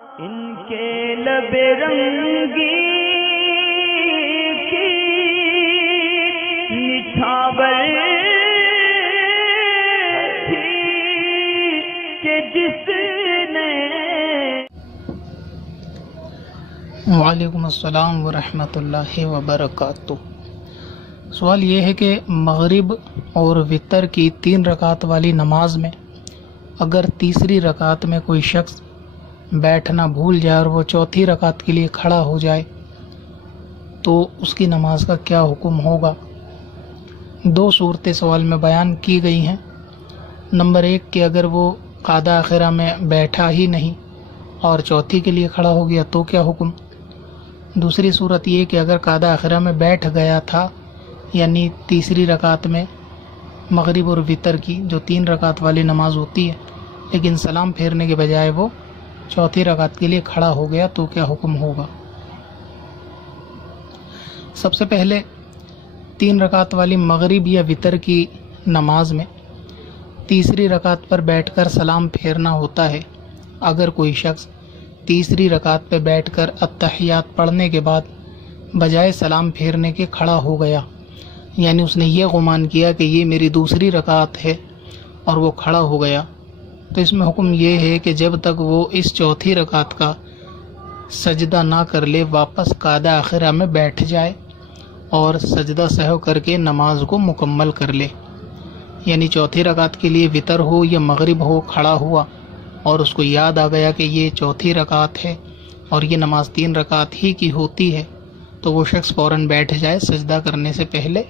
ان کے لب رنگی کی نچھاور تھی کہ جس نے وعلیکم السلام ورحمۃ اللہ وبرکاتہ۔ سوال یہ ہے کہ مغرب اور وتر کی 3 رکعت والی نماز میں اگر تیسری رکعت میں کوئی شخص بیٹھنا بھول جائے اور وہ چوتھی رکعت کے لیے کھڑا ہو جائے تو اس کی نماز کا کیا حکم ہوگا؟ 2 صورتیں سوال میں بیان کی گئی ہیں۔ نمبر 1 کہ اگر وہ قعدہ آخرہ میں بیٹھا ہی نہیں اور چوتھی کے لیے کھڑا ہو گیا تو کیا حکم؟ دوسری صورت یہ کہ اگر قعدہ آخرہ میں بیٹھ گیا تھا، یعنی تیسری رکعت میں مغرب اور وتر کی جو 3 رکعت والی نماز ہوتی ہے، لیکن سلام پھیرنے کے بجائے وہ چوتھی رکعت کے لیے کھڑا ہو گیا تو کیا حکم ہوگا؟ سب سے پہلے 3 رکعت والی مغرب یا وتر کی نماز میں تیسری رکعت پر بیٹھ کر سلام پھیرنا ہوتا ہے۔ اگر کوئی شخص تیسری رکعت پہ بیٹھ کر التحیات پڑھنے کے بعد بجائے سلام پھیرنے کے کھڑا ہو گیا، یعنی اس نے یہ گمان کیا کہ یہ میری دوسری رکعت ہے اور وہ کھڑا ہو گیا، تو اس میں حکم یہ ہے کہ جب تک وہ اس چوتھی رکعت کا سجدہ نہ کر لے واپس قعدہ آخرہ میں بیٹھ جائے اور سجدہ سہو کر کے نماز کو مکمل کر لے۔ یعنی چوتھی رکعت کے لیے وتر ہو یا مغرب ہو، کھڑا ہوا اور اس کو یاد آ گیا کہ یہ چوتھی رکعت ہے اور یہ نماز 3 رکعت ہی کی ہوتی ہے، تو وہ شخص فوراً بیٹھ جائے سجدہ کرنے سے پہلے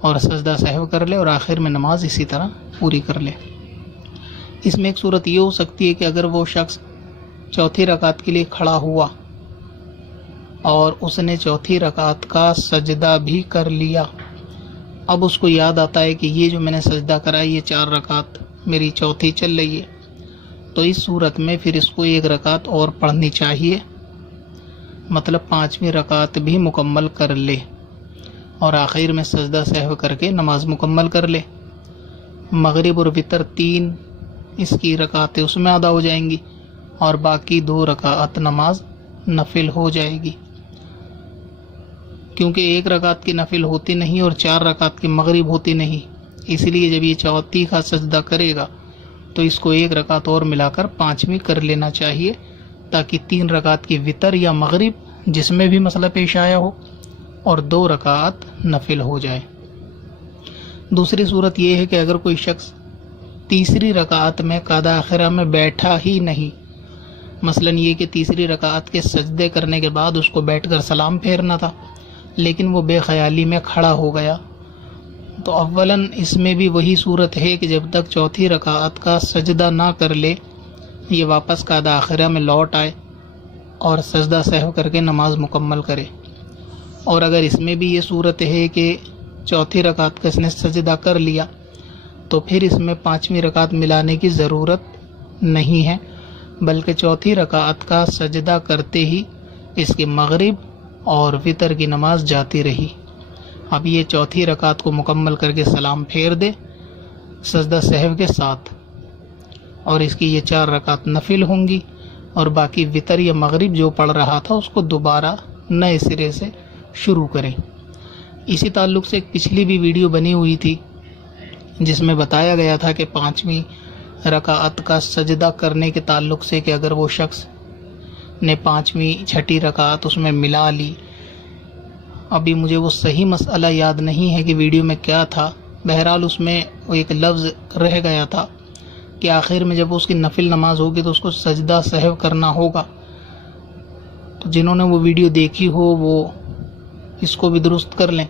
اور سجدہ سہو کر لے اور آخر میں نماز اسی طرح پوری کر لے۔ اس میں ایک صورت یہ ہو سکتی ہے کہ اگر وہ شخص چوتھی رکعت کے لیے کھڑا ہوا اور اس نے چوتھی رکعت کا سجدہ بھی کر لیا، اب اس کو یاد آتا ہے کہ یہ جو میں نے سجدہ کرا یہ 4 رکعت میری چوتھی چل رہی ہے، تو اس صورت میں پھر اس کو 1 رکعت اور پڑھنی چاہیے، مطلب 5ویں رکعت بھی مکمل کر لے اور آخر میں سجدہ سہو کر کے نماز مکمل کر لے۔ مغرب اور وتر 3 اس کی رکعتیں اس میں ادا ہو جائیں گی اور باقی 2 رکعت نماز نفل ہو جائے گی، کیونکہ 1 رکعت کی نفل ہوتی نہیں اور 4 رکعت کی مغرب ہوتی نہیں، اس لیے جب یہ چوتھی کا سجدہ کرے گا تو اس کو 1 رکعت اور ملا کر 5ویں کر لینا چاہیے، تاکہ 3 رکعت کی وتر یا مغرب جس میں بھی مسئلہ پیش آیا ہو اور 2 رکعت نفل ہو جائے۔ دوسری صورت یہ ہے کہ اگر کوئی شخص تیسری رکعت میں قعدہ آخرہ میں بیٹھا ہی نہیں، مثلا یہ کہ تیسری رکعت کے سجدے کرنے کے بعد اس کو بیٹھ کر سلام پھیرنا تھا لیکن وہ بے خیالی میں کھڑا ہو گیا، تو اولاً اس میں بھی وہی صورت ہے کہ جب تک چوتھی رکعت کا سجدہ نہ کر لے یہ واپس قعدہ آخرہ میں لوٹ آئے اور سجدہ سہو کر کے نماز مکمل کرے۔ اور اگر اس میں بھی یہ صورت ہے کہ چوتھی رکعت کا اس نے سجدہ کر لیا تو پھر اس میں 5ویں رکعت ملانے کی ضرورت نہیں ہے، بلکہ چوتھی رکعت کا سجدہ کرتے ہی اس کی مغرب اور وتر کی نماز جاتی رہی۔ اب یہ چوتھی رکعت کو مکمل کر کے سلام پھیر دے سجدہ سہو کے ساتھ، اور اس کی یہ 4 رکعت نفل ہوں گی، اور باقی وتر یا مغرب جو پڑھ رہا تھا اس کو دوبارہ نئے سرے سے شروع کریں۔ اسی تعلق سے ایک پچھلی بھی ویڈیو بنی ہوئی تھی جس میں بتایا گیا تھا کہ 5ویں رکعت کا سجدہ کرنے کے تعلق سے کہ اگر وہ شخص نے 5ویں 6ٹھی رکعت اس میں ملا لی، ابھی مجھے وہ صحیح مسئلہ یاد نہیں ہے کہ ویڈیو میں کیا تھا، بہرحال اس میں وہ ایک لفظ رہ گیا تھا کہ آخر میں جب اس کی نفل نماز ہوگی تو اس کو سجدہ سہو کرنا ہوگا۔ تو جنہوں نے وہ ویڈیو دیکھی ہو وہ اس کو بھی درست کر لیں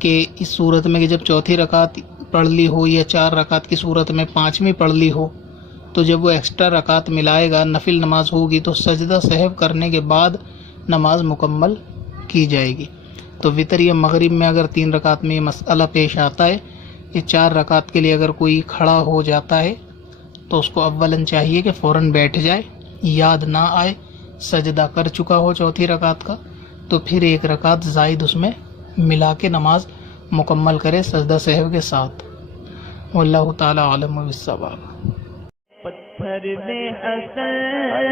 کہ اس صورت میں کہ جب چوتھی رکعت پڑھ لی ہو یا 4 رکعت کی صورت میں 5ویں پڑھ لی ہو تو جب وہ ایکسٹرا رکعت ملائے گا نفل نماز ہوگی تو سجدہ سہو کرنے کے بعد نماز مکمل کی جائے گی۔ تو وتر یا مغرب میں اگر 3 رکعت میں یہ مسئلہ پیش آتا ہے، یہ 4 رکعت کے لیے اگر کوئی کھڑا ہو جاتا ہے تو اس کو اولاً چاہیے کہ فوراً بیٹھ جائے، یاد نہ آئے سجدہ کر چکا ہو چوتھی رکعت کا تو پھر 1 رکعت زائد اس میں ملا کے نماز مکمل کرے سجدہ سہو کے ساتھ۔ واللہ تعالی عالم بالصواب۔ پتھر میں حسن